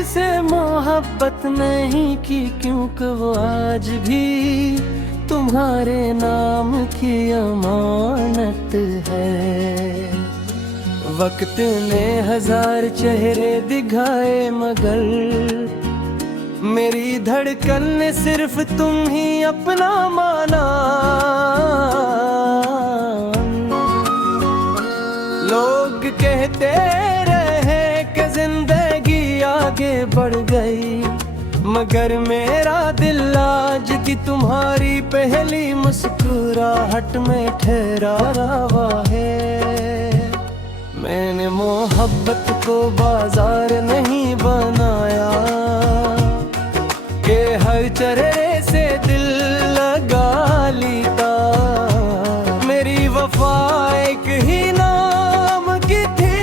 किसी से मोहब्बत नहीं की, क्योंकि वो आज भी तुम्हारे नाम की अमानत है। वक्त ने हजार चेहरे दिखाए, मगर मेरी धड़कन ने सिर्फ तुम ही अपना माना। लोग कहते रहे कि जिंदगी आगे बढ़ गई, मगर मेरा दिल आज की तुम्हारी पहली मुस्कुराहट में ठहरा रहा है। मैंने मोहब्बत को बाजार नहीं बनाया कि हर चेहरे से दिल लगा लेता। मेरी वफा एक ही नाम की थी,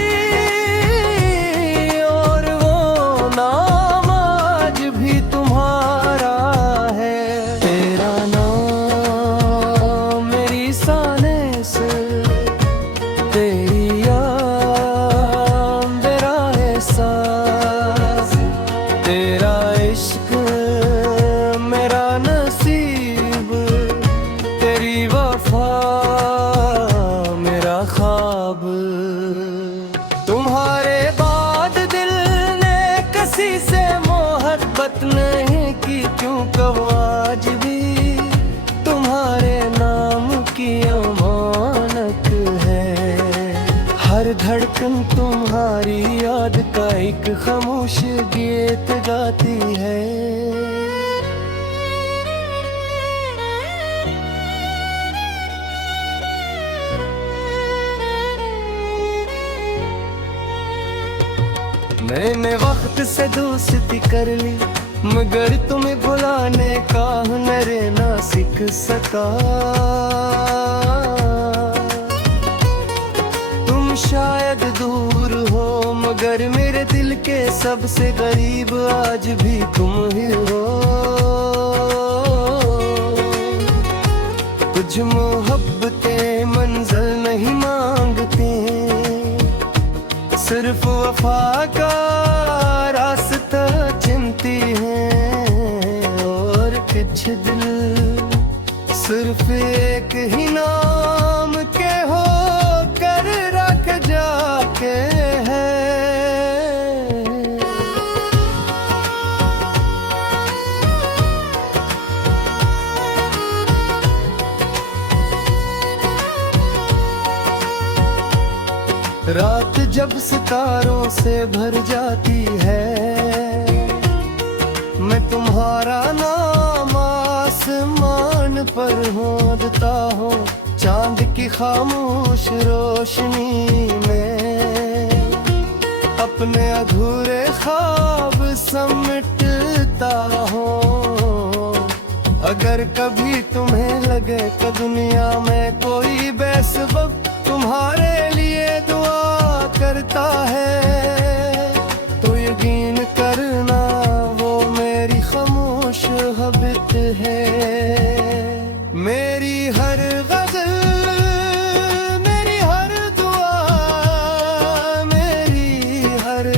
और वो नाम आज भी तुम्हारा है। तेरा नाम मेरी साने से, तेरी याद मेरा एहसास, तेरा इश्क मेरा नसीब, तेरी वफा मेरा ख्वाब। तुम्हारे बाद दिल ने किसी से मोहब्बत नहीं की, क्योंकि वो आज भी तुम्हारे नाम की अमानत है। हर धड़कन तुम्हारी याद का एक खामोश गीत गाती है। मैंने वक्त से दोस्ती कर ली, मगर तुम्हें बुलाने का हुनर ना सीख सका। तुम शायद दूर हो, मगर मेरे दिल के सबसे करीब आज भी तुम ही हो। कुछ मोहब्बतें मंजिल नहीं मांगती, सिर्फ वफा का रास्ता चुनती हैं। और कुछ दिल सिर्फ एक ही नाम के हो कर रख जाके है। रात जब सितारों से भर जाती है, मैं तुम्हारा नाम आसमान पर होंदता हूँ। चांद की खामोश रोशनी में अपने अधूरे ख्वाब समेटता हूँ। अगर कभी तुम्हें लगे कि दुनिया में कोई बेसबब तुम्हारे लिए दुआ करता है, तो यकीन करना वो मेरी खामोश हबत है। मेरी हर गज़ल, मेरी हर दुआ, मेरी हर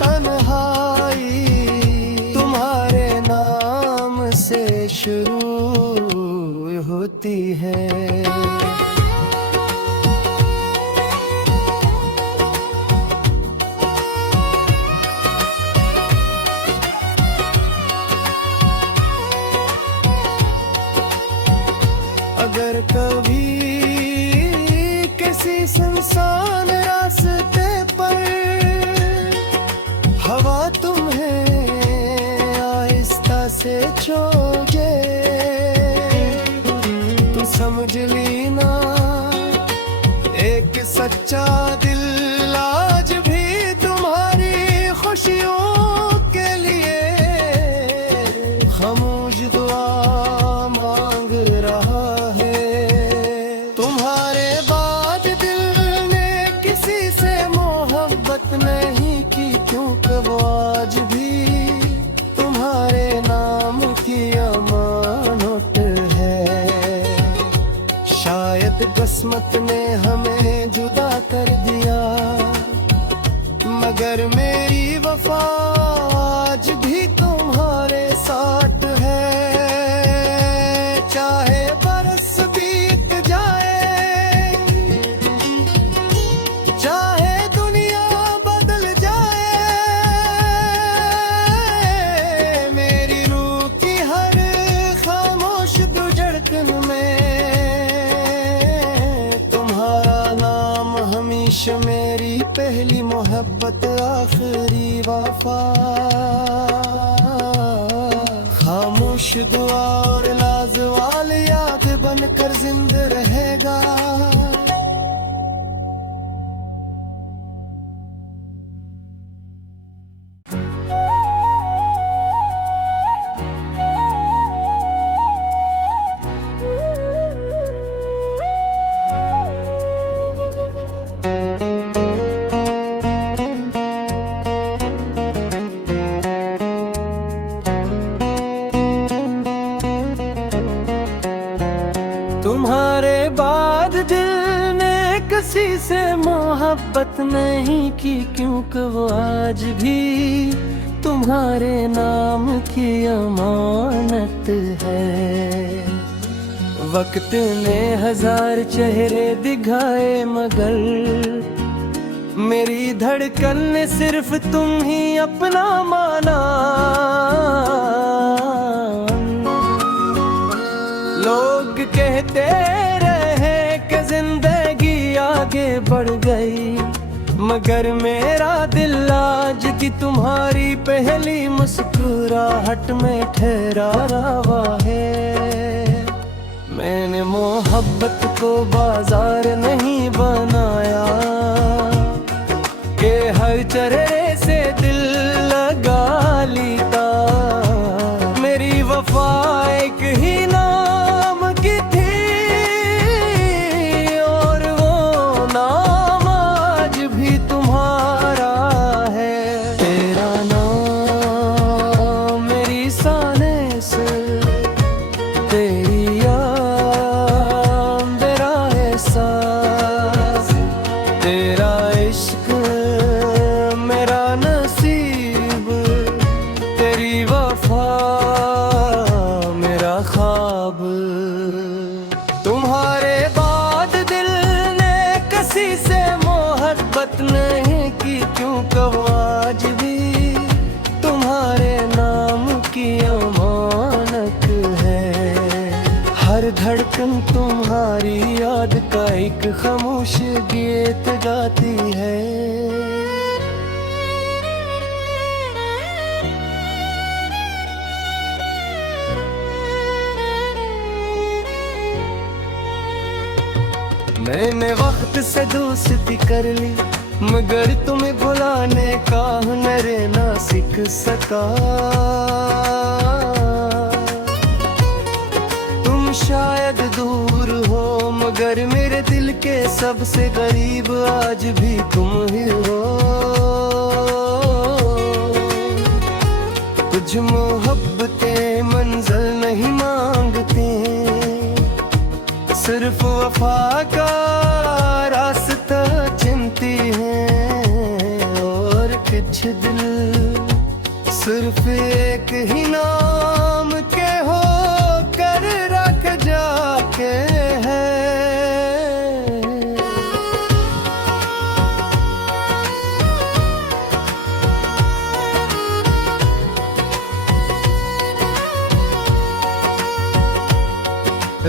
तन्हाई तुम्हारे नाम से शुरू होती है। अगर कभी किसी सुनसान रास्ते पर हवा तुम्हें आहिस्ता से छोड़े, तो समझ लेना एक सच्चा दिल आज भी तुम्हारी खुशियों के लिए खामोश दुआ मांग रहा है। तुम्हारे बाद दिल ने किसी से मोहब्बत नहीं की, क्योंकि वो आज भी तुम्हारे नाम की अमानत है। शायद किस्मत ने हमें जुदा कर दिया, मगर मेरी वफा आज भी तुम्हारे साथ है, चाहे बरस बीत जाए, चाहे दुनिया बदल जाए, मेरी रूह की हर खामोश धड़कन में तुम्हारा नाम हमेशा मेरी पहली मोहब्बत आखिरी वफा। खामोश दुआ और लाजवाल याद बनकर जिंदा रहेगा। तुम्हारे बाद दिल ने किसी से मोहब्बत नहीं की, क्योंकि वो आज भी तुम्हारे नाम की अमानत है। वक्त ने हजार चेहरे दिखाए मगर मेरी धड़कन ने सिर्फ तुम ही अपना माना। लोग कहते रहे कि जिंदगी आगे बढ़ गई, मगर मेरा दिल आज की तुम्हारी पहली मुस्कुराहट में ठहरा रहा है। मैंने मोहब्बत को बाजार नहीं बनाया कि हर चेहरे से दिल लगा लेता। मेरी वफा एक ही नाम की थी और वो नाम आज भी तुम्हारा है। तेरा नाम मेरी साने से, तेरी याद मेरा एहसास, तेरा इश्क मेरा नसीब, तेरी वफा मेरा ख्वाब। तुम्हारे बाद दिल ने किसी से मोहब्बत नहीं की, क्योंकि वो आज भी तुम्हारे नाम की अमानत है। हर धड़कन तुम्हारी याद का एक खामोश गीत गाती है। मैंने वक्त से दोस्ती कर ली, मगर तुम्हें बुलाने का हुनर ना सीख सका। तुम शायद दूर हो मगर मेरे दिल के सबसे करीब आज भी तुम ही हो। कुछ मोहब्बतें मंजिल नहीं मांगते, सिर्फ वफा का रास्ता चुनती हैं। और कुछ दिल सिर्फ एक ही नाम के हो कर रख जाके है।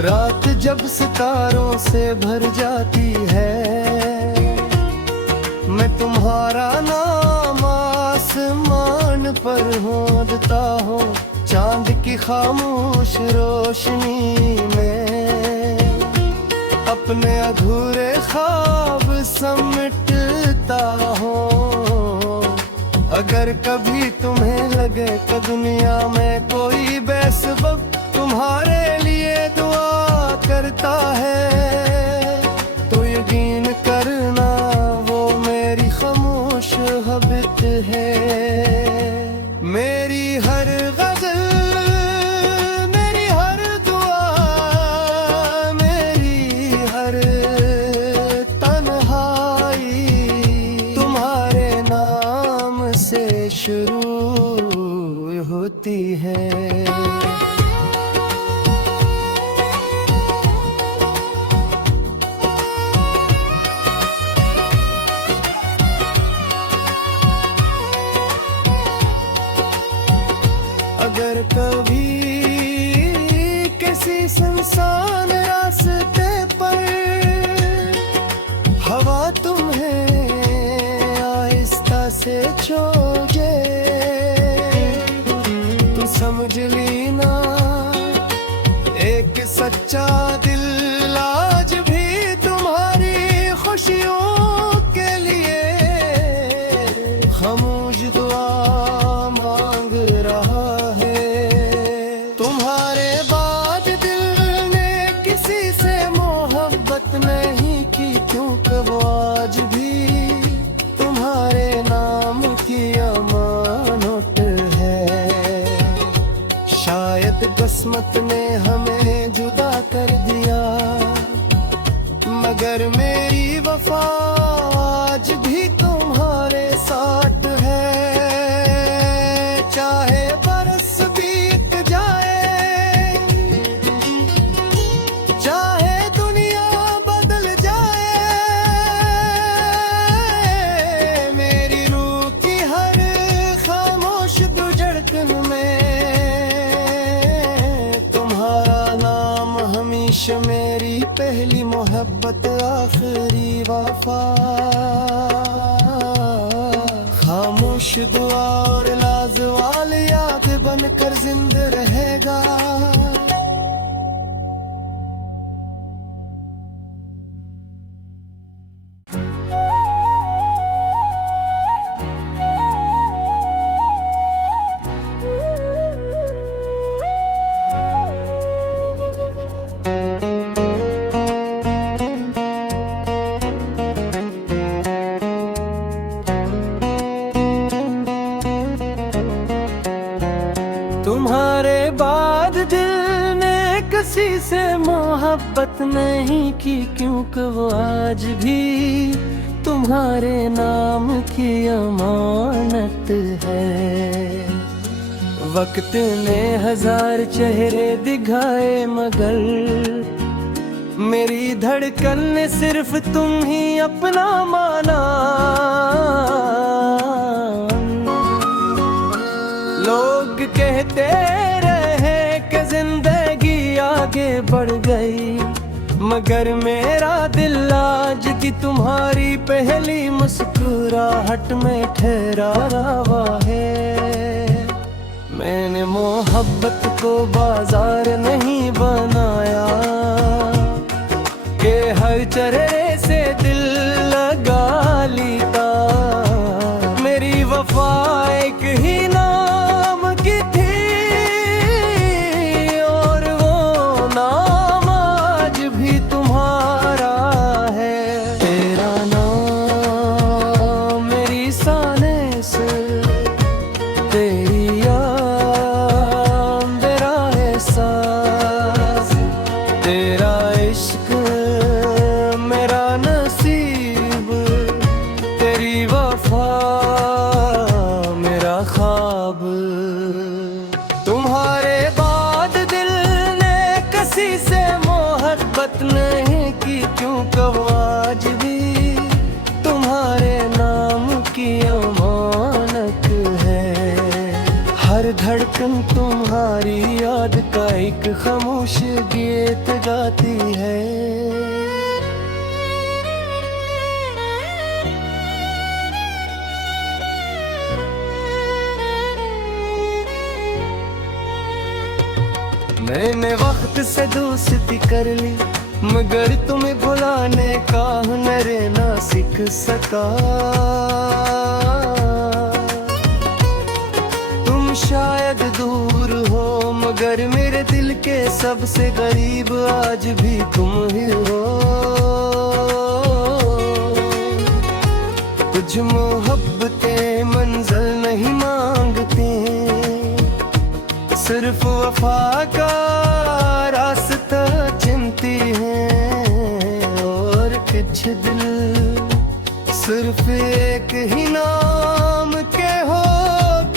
रात जब सितारों से भर जाती है, मैं तुम्हारा नाम आसमान पर होंदता हूँ। चांद की खामोश रोशनी में अपने अधूरे ख्वाब समेटता हूँ। अगर कभी तुम्हें लगे कि दुनिया में कोई बेसबब तुम्हारे लिए दुआ करता है, तो यकीन करना वो मेरी खामोश हबत है। मेरी हर गज़ल, मेरी हर दुआ, मेरी हर तन्हाई तुम्हारे नाम से सुनसान रास्ते पर हवा तुम्हें आहिस्ता से छोड़े, तू समझ ली ना एक सच्चा दिल आज भी तुम्हारी खुशियों के लिए खामोश दुआ मांग रहा है। तुम्हारे बाद दिल ने किसी से मोहब्बत नहीं की, क्योंकि वो आज भी तुम्हारे नाम की अमानत है। शायद किस्मत ने हमें जुदा कर दिया, मगर मेरी वफा आज भी तुम्हारे साथ है। चाहे बरस बीत जाए, चाहे दुनिया बदल जाए, मेरी रूह की हर खामोश धड़कन में तुम्हारा नाम हमेशा मेरी पहली मोहब्बत आखिरी वफा। खामोश दुआ और लाजवाल याद बनकर जिंदा रहेगा। तुम्हारे बाद दिल ने किसी से मोहब्बत नहीं की, क्योंकि वो आज भी तुम्हारे नाम की अमानत है। वक्त ने हजार चेहरे दिखाए, मगर मेरी धड़कन ने सिर्फ तुम ही अपना माना। लोग कहते रहे कि जिंदगी आगे बढ़ गई, मगर मेरा दिल आज की तुम्हारी पहली मुस्कुराहट में ठहरा रहा है। मैंने मोहब्बत को बाजार नहीं बनाया कि हर चेहरे से दिल लगा लेता। मेरी वफा एक ही नाम की थी, और वो नाम आज भी तुम्हारा है। तेरा नाम मेरी साने से, तेरी याद मेरा एहसास, तेरा इश्क मेरा नसीब, तेरी वफा मेरा ख्वाब। तुम्हारे बाद दिल ने किसी से मोहब्बत नहीं की, क्योंकि वो आज भी तुम्हारे नाम की अमानत है। हर धड़कन तुम्हारी याद का एक खामोश गीत गाती है। मैंने वक्त से दोस्ती कर ली, मगर तुम्हें भुलाने का हुनर ना सीख सका। तुम शायद दूर हो, मगर मेरे दिल के सबसे करीब आज भी तुम ही हो। कुछ मोहब्बतें मंजिल नहीं मांगते, सिर्फ वफा का रास्ता चुनती हैं। और कुछ दिल सिर्फ एक ही नाम के हो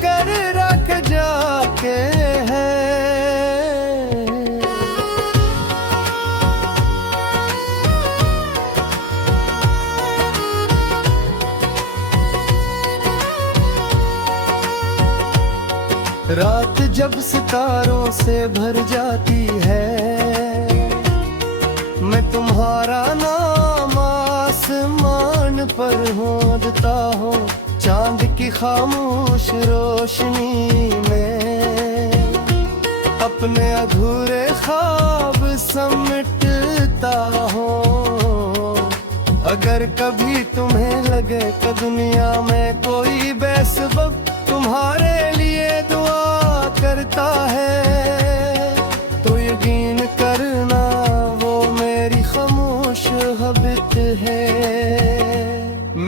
कर रख जाके है। रात जब सितारों से भर जाती है, खामोश रोशनी में अपने अधूरे ख्वाब समेटता हूँ। अगर कभी तुम्हें लगे कि दुनिया में कोई बेसबब तुम्हारे लिए दुआ करता है, तो यकीन करना वो मेरी खामोश हबीत है।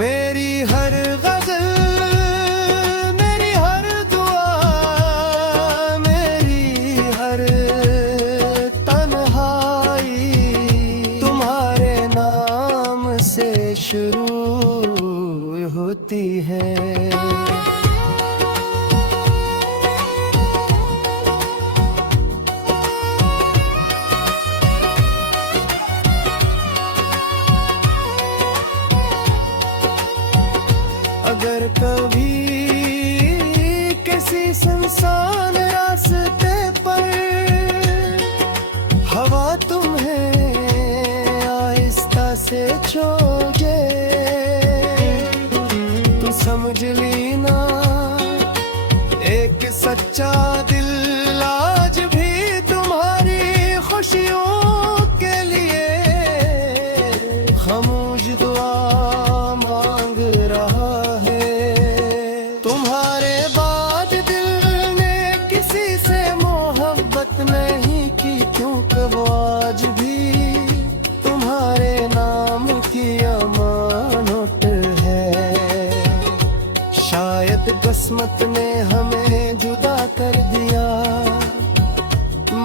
मेरी हर गज़ल, मेरी हर दुआ, मेरी हर तन्हाई तुम्हारे नाम से शुरू होती है। अगर कभी किसी सुनसान रास्ते पर हवा तुम्हें आहिस्ता से छोड़े, तो समझ लेना एक सच्चा दिल आज भी तुम्हारी खुशियों के लिए खामोश दुआ मांग रहा। नहीं की क्योंकि वो आज भी तुम्हारे नाम की अमानत है। शायद किस्मत ने हमें जुदा कर दिया,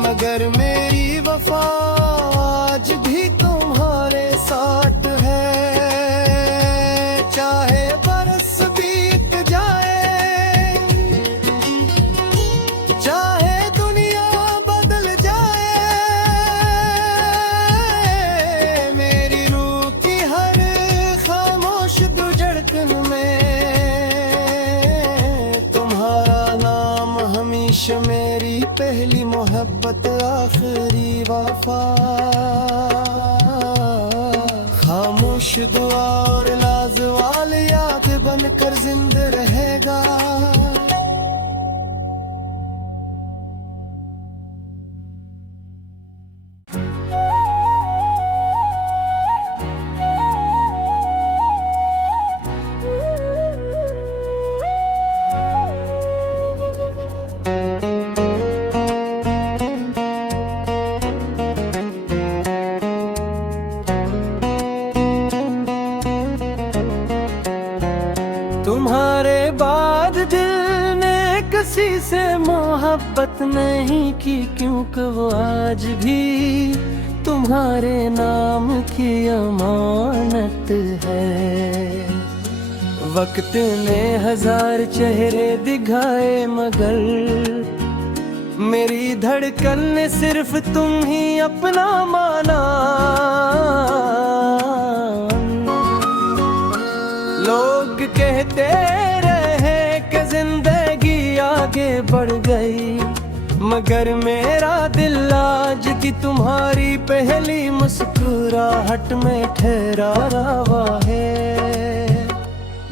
मगर मेरी वफा आज भी तुम्हारे साथ है। चाहे बरस बीत जाए, चाहे मेरी पहली मोहब्बत आखिरी वफा, खामोश दुआ और लाजवाल याद बनकर जिंदा रहेगा। तुम्हारे बाद दिल ने किसी से मोहब्बत नहीं की, क्योंकि वो आज भी तुम्हारे नाम की अमानत है। वक्त ने हजार चेहरे दिखाए, मगर मेरी धड़कन ने सिर्फ तुम ही अपना माना। लोग कहते रहे कि जिंदगी आगे बढ़ गई, मगर मेरा दिल आज की तुम्हारी पहली मुस्कुराहट में ठहरा रहा है।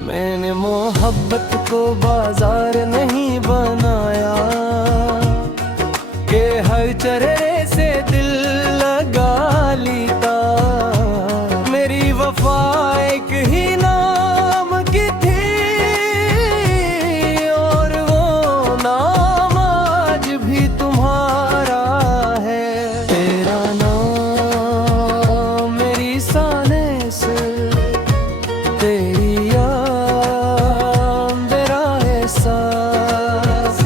मैंने मोहब्बत को बाजार नहीं बनाया कि हर चेहरे से दिल लगा लेता। मेरी वफा एक ही नाम की थी, और वो नाम आज भी तुम्हारा है। तेरा नाम मेरी साने से, तेरी याद मेरा एहसास,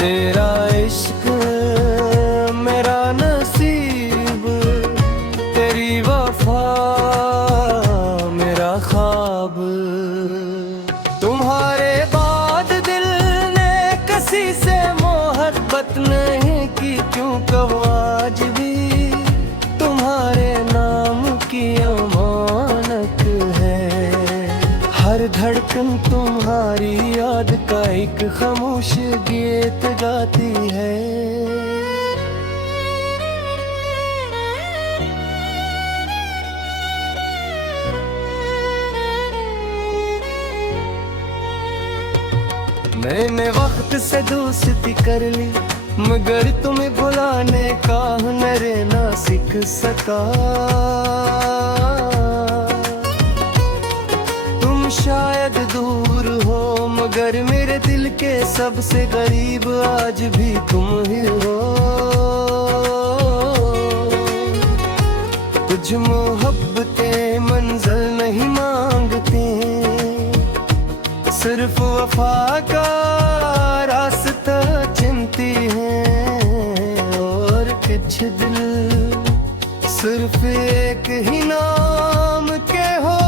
तेरा इश्क मेरा नसीब, तेरी वफा मेरा ख्वाब। तुम्हारे बाद दिल ने किसी से मोहब्बत नहीं की, क्योंकि वो आज भी तुम्हारे नाम की अमानत है। हर धड़कन तुम्हारी याद का एक खामोश गीत गाती है। मैंने वक्त से दोस्ती कर ली, मगर तुम्हें बुलाने का हुनर ना सीख सका। तुम शायद दूर हो, मगर मेरे दिल के सबसे करीब आज भी तुम ही हो। कुछ मोहब्बतें मंजिल नहीं मांगते, सिर्फ वफा का रास्ता चुनती हैं। और कुछ दिल सिर्फ एक ही नाम के हो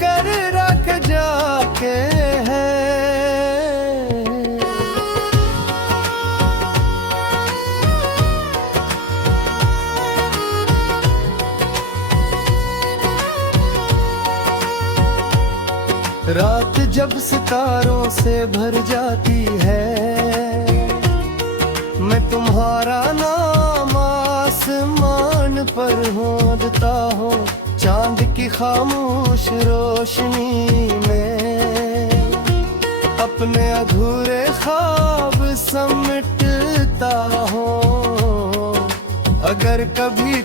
कर रख जाके है। रात जब सितारों से भर जाती है, मैं तुम्हारा नाम आसमान पर होंदता हूँ। चांद की खामोश रोशनी में अपने अधूरे ख्वाब समेटता हूँ। अगर कभी